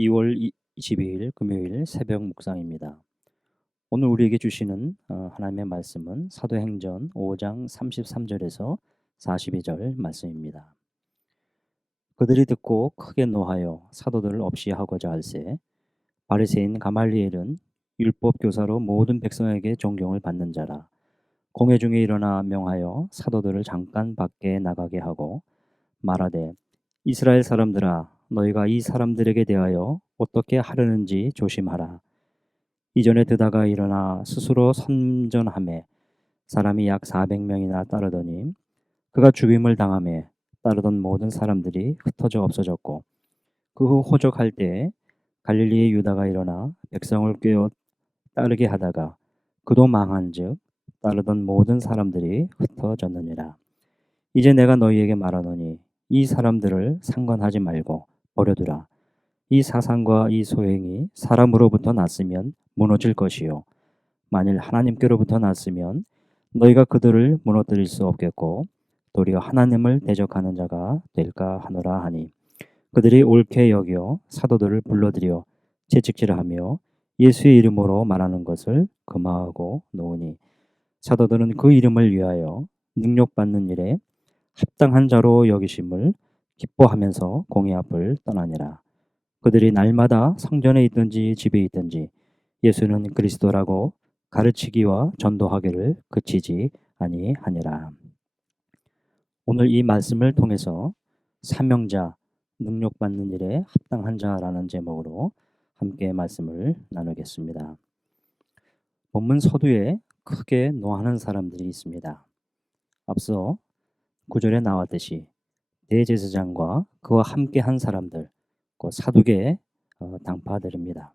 2월 22일 금요일 새벽 묵상입니다. 오늘 우리에게 주시는 하나님의 말씀은 사도행전 5장 33절에서 42절 말씀입니다. 그들이 듣고 크게 노하여 사도들을 없이 하고자 할세 바리새인 가말리엘은 율법 교사로 모든 백성에게 존경을 받는 자라. 공회 중에 일어나 명하여 사도들을 잠깐 밖에 나가게 하고 말하되 이스라엘 사람들아 너희가 이 사람들에게 대하여 어떻게 하려는지 조심하라. 이전에 드다가 일어나 스스로 선전하매 사람이 약 400명이나 따르더니 그가 죽임을 당하매 따르던 모든 사람들이 흩어져 없어졌고 그 후 호적할 때에 갈릴리의 유다가 일어나 백성을 꿰어 따르게 하다가 그도 망한즉 따르던 모든 사람들이 흩어졌느니라. 이제 내가 너희에게 말하노니 이 사람들을 상관하지 말고 버려두라. 이 사상과 이 소행이 사람으로부터 났으면 무너질 것이요 만일 하나님께로부터 났으면 너희가 그들을 무너뜨릴 수 없겠고 도리어 하나님을 대적하는 자가 될까 하노라 하니 그들이 옳게 여겨 사도들을 불러들여 채찍질하며 예수의 이름으로 말하는 것을 금하고 놓으니 사도들은 그 이름을 위하여 능력받는 일에 합당한 자로 여기심을 기뻐하면서 공의 앞을 떠나니라. 그들이 날마다 성전에 있든지 집에 있든지 예수는 그리스도라고 가르치기와 전도하기를 그치지 아니하니라. 오늘 이 말씀을 통해서 사명자, 능력받는 일에 합당한 자라는 제목으로 함께 말씀을 나누겠습니다. 본문 서두에 크게 노하는 사람들이 있습니다. 앞서 9절에 나왔듯이 대제사장과 그와 함께 한 사람들, 그 사두개 당파들입니다.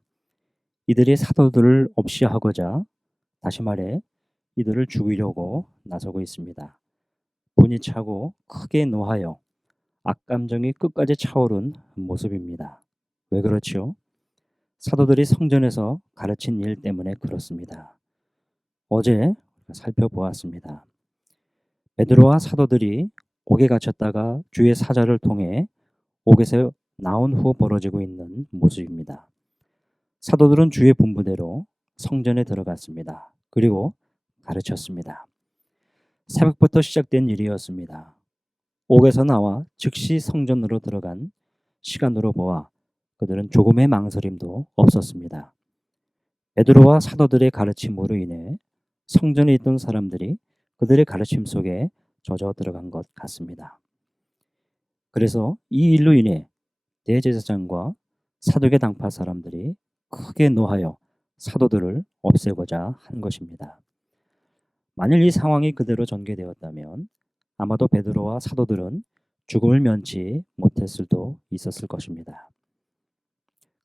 이들이 사도들을 없이 하고자 다시 말해 이들을 죽이려고 나서고 있습니다. 분이 차고 크게 노하여 악감정이 끝까지 차오른 모습입니다. 왜 그렇죠? 사도들이 성전에서 가르친 일 때문에 그렇습니다. 어제 살펴보았습니다. 베드로와 사도들이 옥에 갇혔다가 주의 사자를 통해 옥에서 나온 후 벌어지고 있는 모습입니다. 사도들은 주의 분부대로 성전에 들어갔습니다. 그리고 가르쳤습니다. 새벽부터 시작된 일이었습니다. 옥에서 나와 즉시 성전으로 들어간 시간으로 보아 그들은 조금의 망설임도 없었습니다. 베드로와 사도들의 가르침으로 인해 성전에 있던 사람들이 그들의 가르침 속에 젖어 들어간 것 같습니다. 그래서 이 일로 인해 대제사장과 사두개 당파 사람들이 크게 노하여 사도들을 없애고자 한 것입니다. 만일 이 상황이 그대로 전개되었다면 아마도 베드로와 사도들은 죽음을 면치 못했을 수도 있었을 것입니다.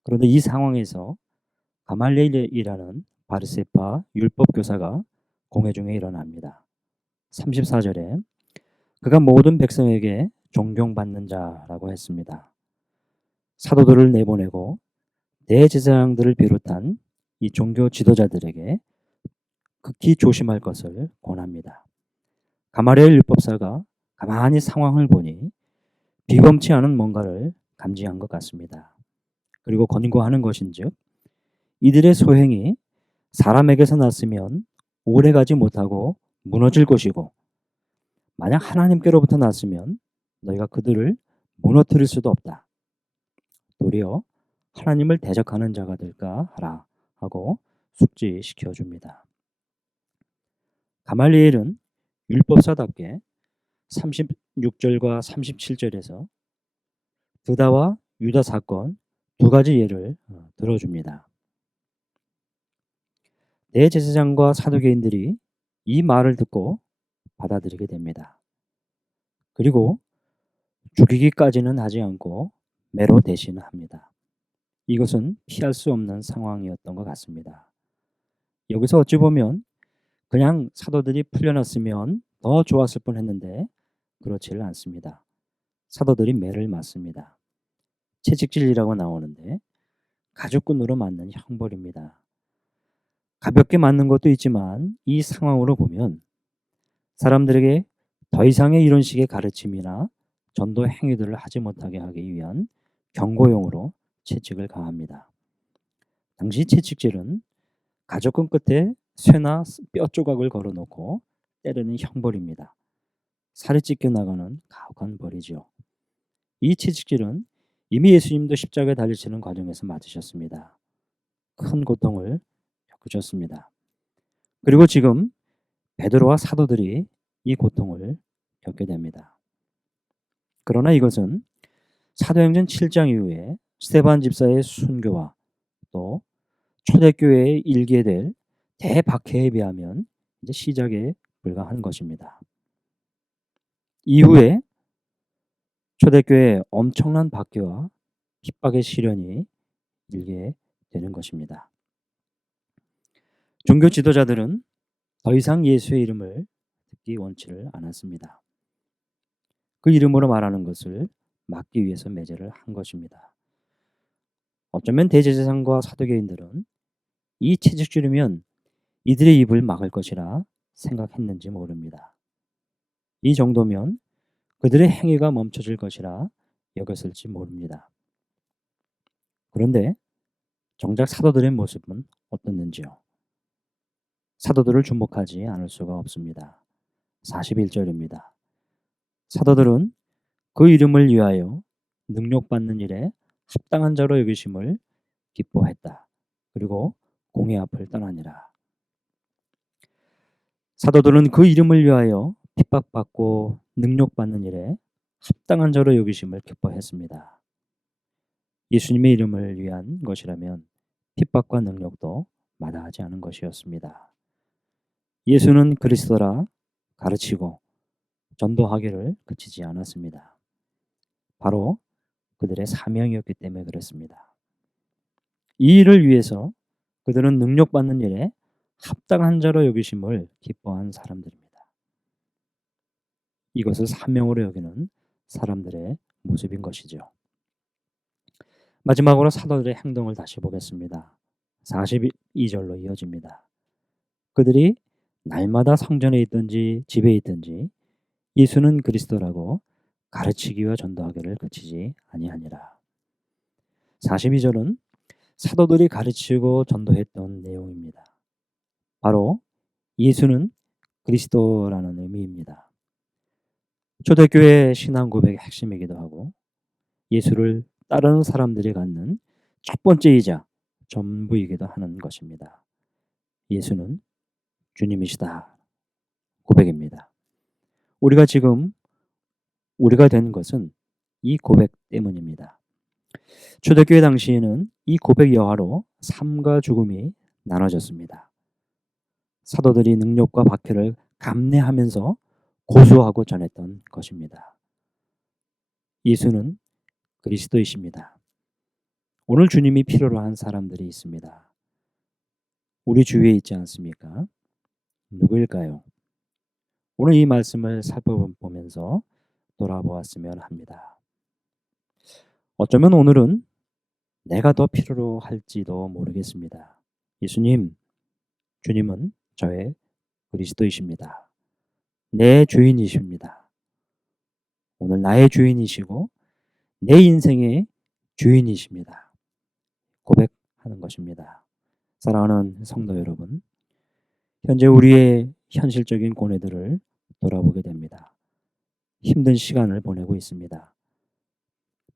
그런데 이 상황에서 가말리엘이라는 바리새파 율법 교사가 공회 중에 일어납니다. 34절에 그가 모든 백성에게 존경받는 자라고 했습니다. 사도들을 내보내고 대제사장들을 비롯한 이 종교 지도자들에게 극히 조심할 것을 권합니다. 가말리엘 율법사가 가만히 상황을 보니 비범치 않은 뭔가를 감지한 것 같습니다. 그리고 권고하는 것인즉 이들의 소행이 사람에게서 났으면 오래가지 못하고 무너질 것이고 만약 하나님께로부터 났으면 너희가 그들을 무너뜨릴 수도 없다. 도리어 하나님을 대적하는 자가 될까 하라 하고 숙지시켜 줍니다. 가말리엘은 율법사답게 36절과 37절에서 드다와 유다 사건 두 가지 예를 들어줍니다. 대제사장과 사두개인들이 이 말을 듣고 받아들이게 됩니다. 그리고 죽이기까지는 하지 않고 매로 대신합니다. 이것은 피할 수 없는 상황이었던 것 같습니다. 여기서 어찌 보면 그냥 사도들이 풀려났으면 더 좋았을 뻔했는데 그렇지를 않습니다. 사도들이 매를 맞습니다. 채찍질이라고 나오는데 가죽끈으로 맞는 형벌입니다. 가볍게 맞는 것도 있지만 이 상황으로 보면 사람들에게 더 이상의 이런 식의 가르침이나 전도 행위들을 하지 못하게 하기 위한 경고용으로 채찍을 가합니다. 당시 채찍질은 가족끈 끝에 쇠나 뼈 조각을 걸어놓고 때리는 형벌입니다. 살이 찢겨나가는 가혹한 벌이지요. 이 채찍질은 이미 예수님도 십자가에 달리시는 과정에서 맞으셨습니다. 큰 고통을 겪으셨습니다. 그리고 지금 베드로와 사도들이 이 고통을 겪게 됩니다. 그러나 이것은 사도행전 7장 이후에 스데반 집사의 순교와 또 초대교회에 일게 될 대박해에 비하면 이제 시작에 불과한 것입니다. 이후에 초대교회에 엄청난 박해와 핍박의 시련이 일게 되는 것입니다. 종교 지도자들은 더 이상 예수의 이름을 듣기 원치를 않았습니다. 그 이름으로 말하는 것을 막기 위해서 매제를 한 것입니다. 어쩌면 대제사장과 사두개인들은 이 채찍질이면 이들의 입을 막을 것이라 생각했는지 모릅니다. 이 정도면 그들의 행위가 멈춰질 것이라 여겼을지 모릅니다. 그런데 정작 사도들의 모습은 어떻는지요? 사도들을 주목하지 않을 수가 없습니다. 41절입니다. 사도들은 그 이름을 위하여 능력받는 일에 합당한 자로 여기심을 기뻐했다. 그리고 공회 앞을 떠나니라. 사도들은 그 이름을 위하여 핍박받고 능력받는 일에 합당한 자로 여기심을 기뻐했습니다. 예수님의 이름을 위한 것이라면 핍박과 능력도 마다하지 않은 것이었습니다. 예수는 그리스도라 가르치고 전도하기를 그치지 않았습니다. 바로 그들의 사명이었기 때문에 그랬습니다. 이 일을 위해서 그들은 능력받는 일에 합당한 자로 여기심을 기뻐한 사람들입니다. 이것을 사명으로 여기는 사람들의 모습인 것이죠. 마지막으로 사도들의 행동을 다시 보겠습니다. 42절로 이어집니다. 그들이 날마다 성전에 있든지 집에 있든지 예수는 그리스도라고 가르치기와 전도하기를 그치지 아니하니라. 42절은 사도들이 가르치고 전도했던 내용입니다. 바로 예수는 그리스도라는 의미입니다. 초대교회 신앙 고백의 핵심이기도 하고 예수를 따르는 사람들이 갖는 첫 번째이자 전부이기도 하는 것입니다. 예수는 주님이시다. 고백입니다. 우리가 지금 우리가 된 것은 이 고백 때문입니다. 초대교회 당시에는 이 고백 여하로 삶과 죽음이 나눠졌습니다. 사도들이 능력과 박해를 감내하면서 고소하고 전했던 것입니다. 예수는 그리스도이십니다. 오늘 주님이 필요로 한 사람들이 있습니다. 우리 주위에 있지 않습니까? 누구일까요? 오늘 이 말씀을 살펴보면서 돌아보았으면 합니다. 어쩌면 오늘은 내가 더 필요로 할지도 모르겠습니다. 예수님, 주님은 저의 그리스도이십니다. 내 주인이십니다. 오늘 나의 주인이시고 내 인생의 주인이십니다. 고백하는 것입니다. 사랑하는 성도 여러분, 현재 우리의 현실적인 고뇌들을 돌아보게 됩니다. 힘든 시간을 보내고 있습니다.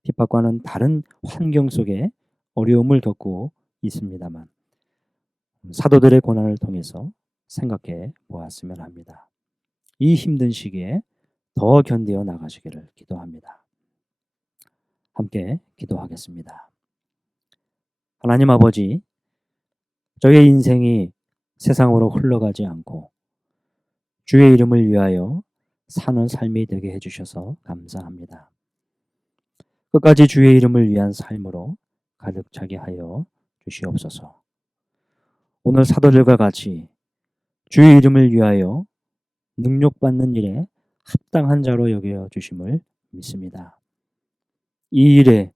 핍박과는 다른 환경 속에 어려움을 겪고 있습니다만 사도들의 고난을 통해서 생각해 보았으면 합니다. 이 힘든 시기에 더 견디어 나가시기를 기도합니다. 함께 기도하겠습니다. 하나님 아버지, 저의 인생이 세상으로 흘러가지 않고 주의 이름을 위하여 사는 삶이 되게 해주셔서 감사합니다. 끝까지 주의 이름을 위한 삶으로 가득 차게 하여 주시옵소서. 오늘 사도들과 같이 주의 이름을 위하여 능력받는 일에 합당한 자로 여겨 주심을 믿습니다. 이 일에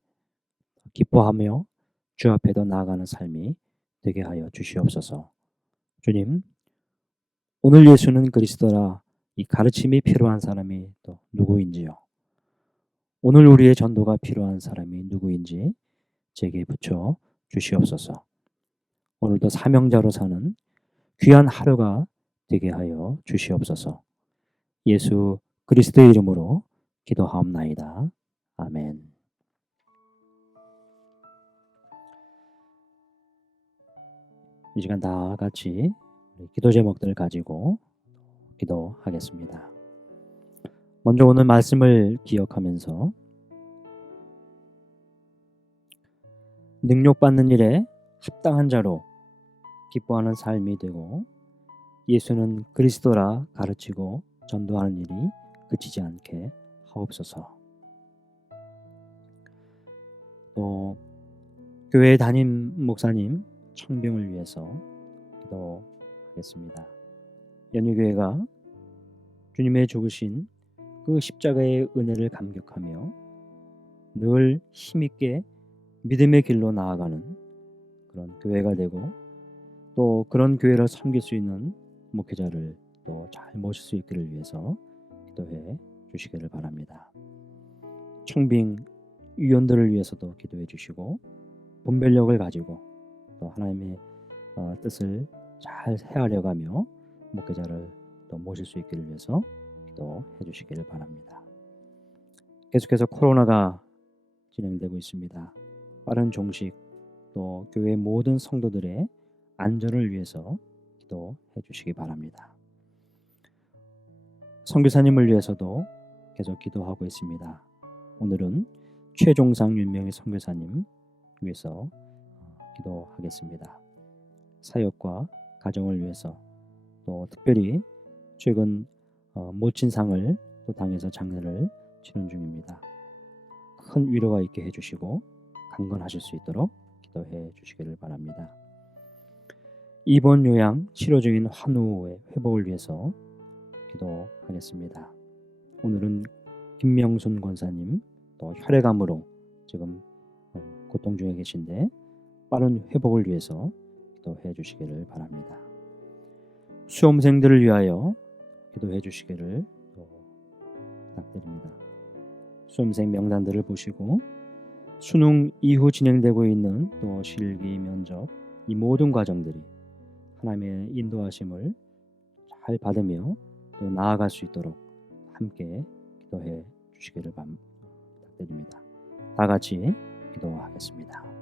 기뻐하며 주 앞에도 나아가는 삶이 되게 하여 주시옵소서. 주님, 오늘 예수는 그리스도라 이 가르침이 필요한 사람이 또 누구인지요? 오늘 우리의 전도가 필요한 사람이 누구인지 제게 붙여 주시옵소서. 오늘도 사명자로 사는 귀한 하루가 되게 하여 주시옵소서. 예수 그리스도의 이름으로 기도하옵나이다. 아멘. 이 시간 다 같이 기도 제목들을 가지고 기도하겠습니다. 먼저 오늘 말씀을 기억하면서 능력받는 일에 합당한 자로 기뻐하는 삶이 되고 예수는 그리스도라 가르치고 전도하는 일이 그치지 않게 하옵소서. 또 교회 담임 목사님 청빙을 위해서 기도하겠습니다. 연유교회가 주님의 죽으신 그 십자가의 은혜를 감격하며 늘 힘있게 믿음의 길로 나아가는 그런 교회가 되고 또 그런 교회를 섬길 수 있는 목회자를 또 잘 모실 수 있기를 위해서 기도해 주시기를 바랍니다. 청빙 위원들을 위해서도 기도해 주시고 분별력을 가지고 또 하나님의 뜻을 잘 헤아려가며 목회자를 또 모실 수 있기를 위해서 기도해 주시기를 바랍니다. 계속해서 코로나가 진행되고 있습니다. 빠른 종식 또 교회 모든 성도들의 안전을 위해서 기도해 주시기 바랍니다. 선교사님을 위해서도 계속 기도하고 있습니다. 오늘은 최종상 윤명희 선교사님 위해서 기도하겠습니다. 사역과 가정을 위해서 또 특별히 최근 모친상을 또 당해서 장례를 치른 중입니다. 큰 위로가 있게 해주시고 강건하실 수 있도록 기도해 주시기를 바랍니다. 입원 요양 치료 중인 환우의 회복을 위해서 기도하겠습니다. 오늘은 김명순 권사님 또 혈액암으로 지금 고통 중에 계신데 빠른 회복을 위해서 기도해 주시기를 바랍니다. 수험생들을 위하여 기도해 주시기를 부탁드립니다. 수험생 명단들을 보시고 수능 이후 진행되고 있는 또 실기, 면접 이 모든 과정들이 하나님의 인도하심을 잘 받으며 또 나아갈 수 있도록 함께 기도해 주시기를 부탁드립니다. 다 같이 기도하겠습니다.